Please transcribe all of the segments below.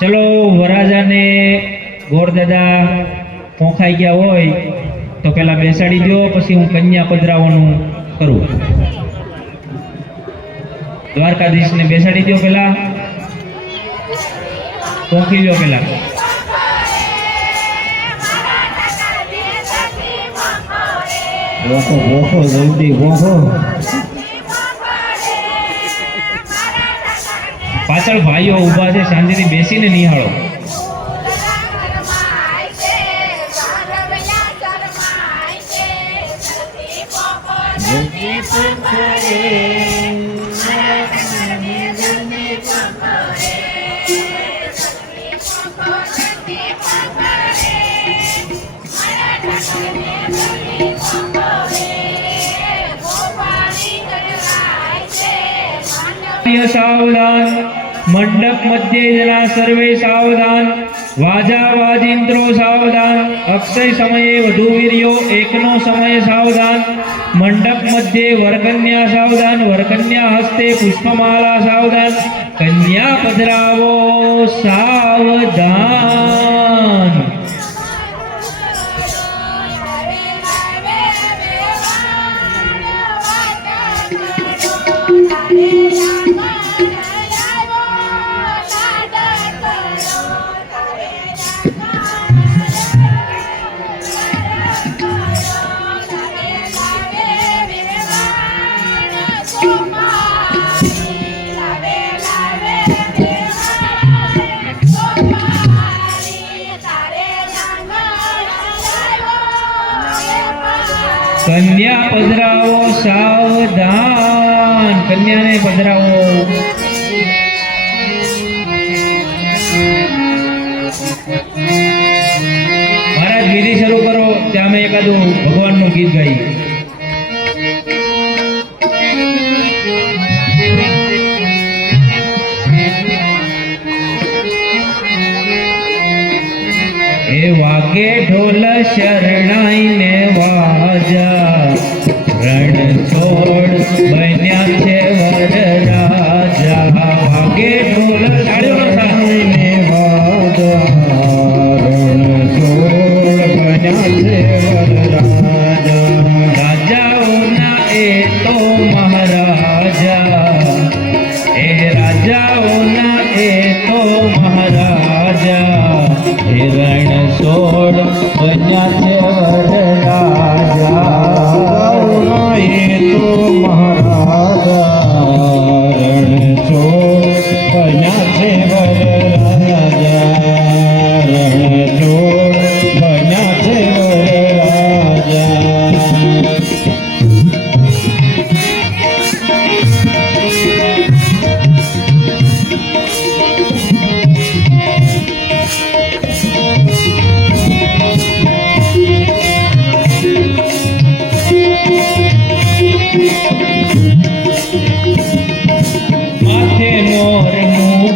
ચલો વરાજાને ગોરદાદા પોંખાઈ ગયા હોય તો પેલા બેસાડી દો પછી હું કન્યા પધરાવવાનું કરું. દ્વારકાધીશને બેસાડી દો પેલા પોંખી દો પેલા વોખો વોખો જલ્દી ગોખો પાછળ ભાઈઓ ઊભા છે શાંતિથી બેસીને નિહાળો. સાવધાન મંડપ મધ્ય જના સર્વે સાવધાન વાજા વાજિંત્રો સાવધાન, અક્ષય સમયે વધુ વીર્યો, એકનો સમય સાવધાન, મંડપ મધ્યે વરકન્યા સાવધાન, વરકન્યા હસ્તે પુષ્પમાલા સાવધાન, કન્યા પધરાવો સાવધાન. કન્યા પધરાવો, સાવધાન. કન્યાને પધરાવો. મહારાજ વિધિ શરૂ કરો. ત્યાં અમે એકાદું ભગવાનનું ગીત ગાઈએ. વાગે ઢોલ શરણાઈને વાજા રણ છોડ બન્યા છે વર રાજા વાગે ઢોલ તાળીઓનો સાથ. રાજાઓના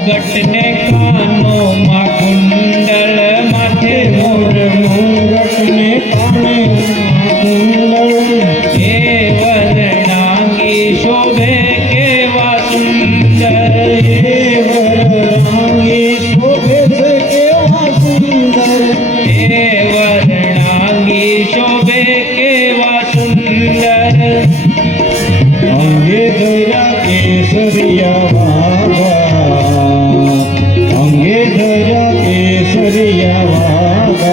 મુગટ ને કાનો માં કુંડલ માથે મોર મુગટ ને કાને કુંડલ એ વરણાંગી શોભે કેવા સુંદર. એ વરણાંગી શોભે કેવા સુંદર. એ વરણાંગી શોભે કેવા સુંદર. અંગે દયા કેસરિયા பெரியவாக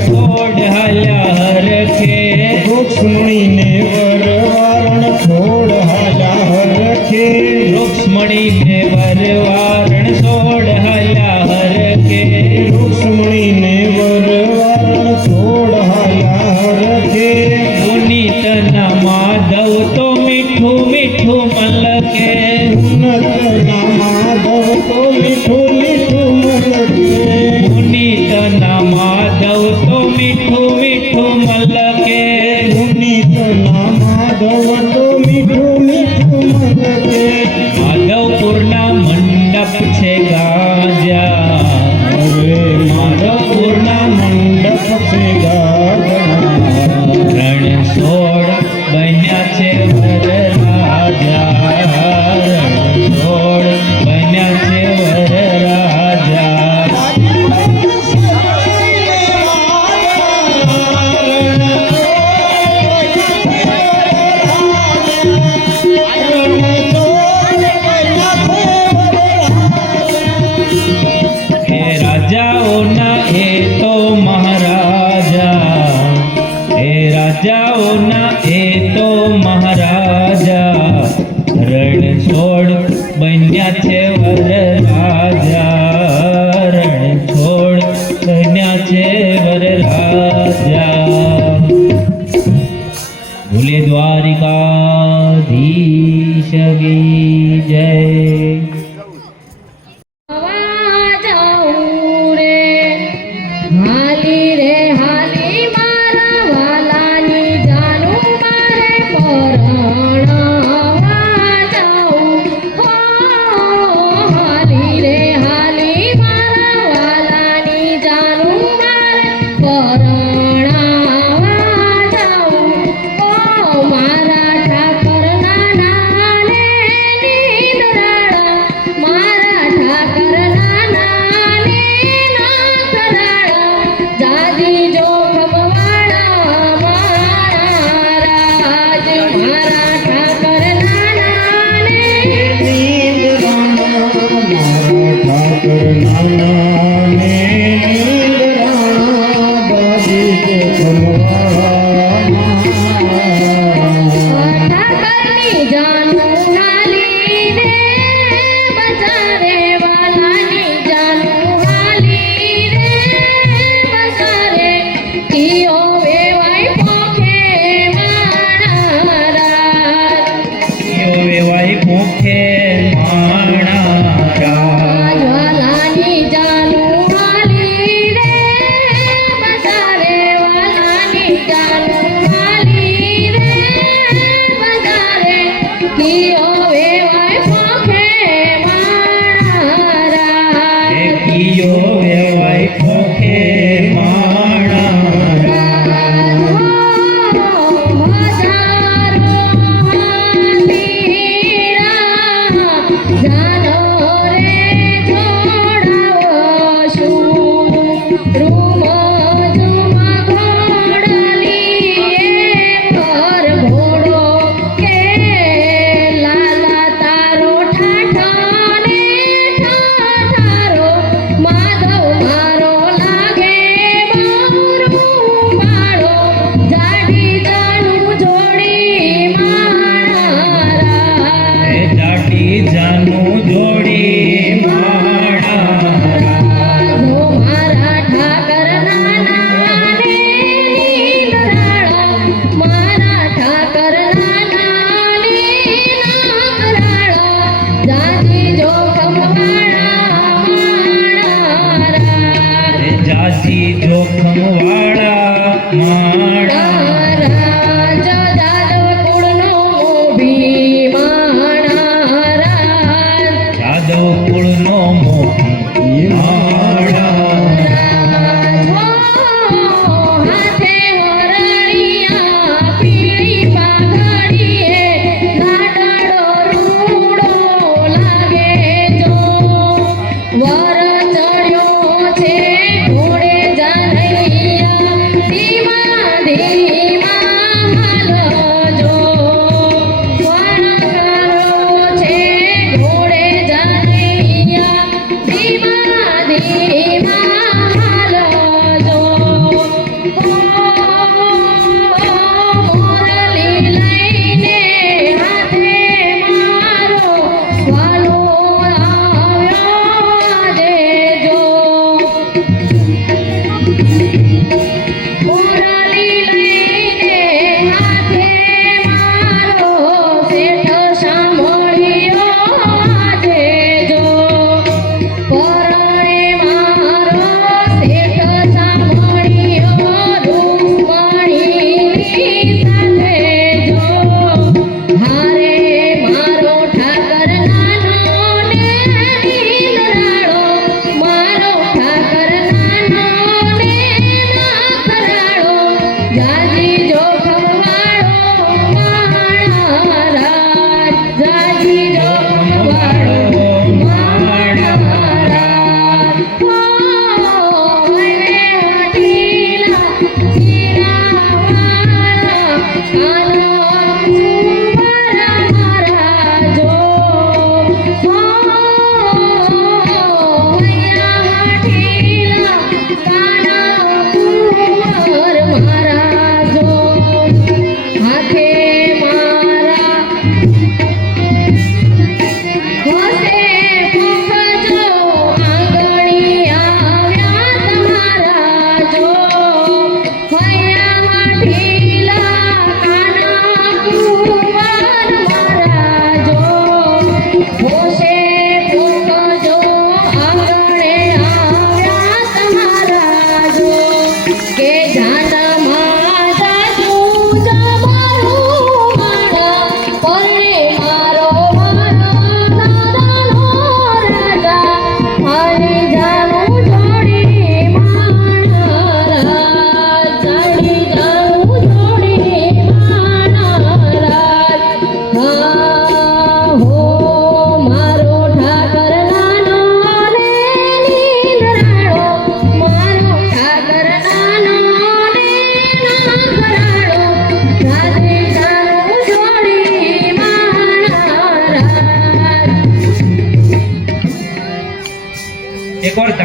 છોડ હાલ્યા તો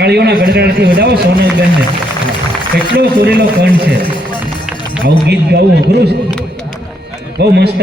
તાળીઓના ગડગડાટથી વધાવો સોનલબેનને કેટલો સુરેલો કંઠ છે. આવું ગીત ગાવું અઘરું બહુ મસ્ત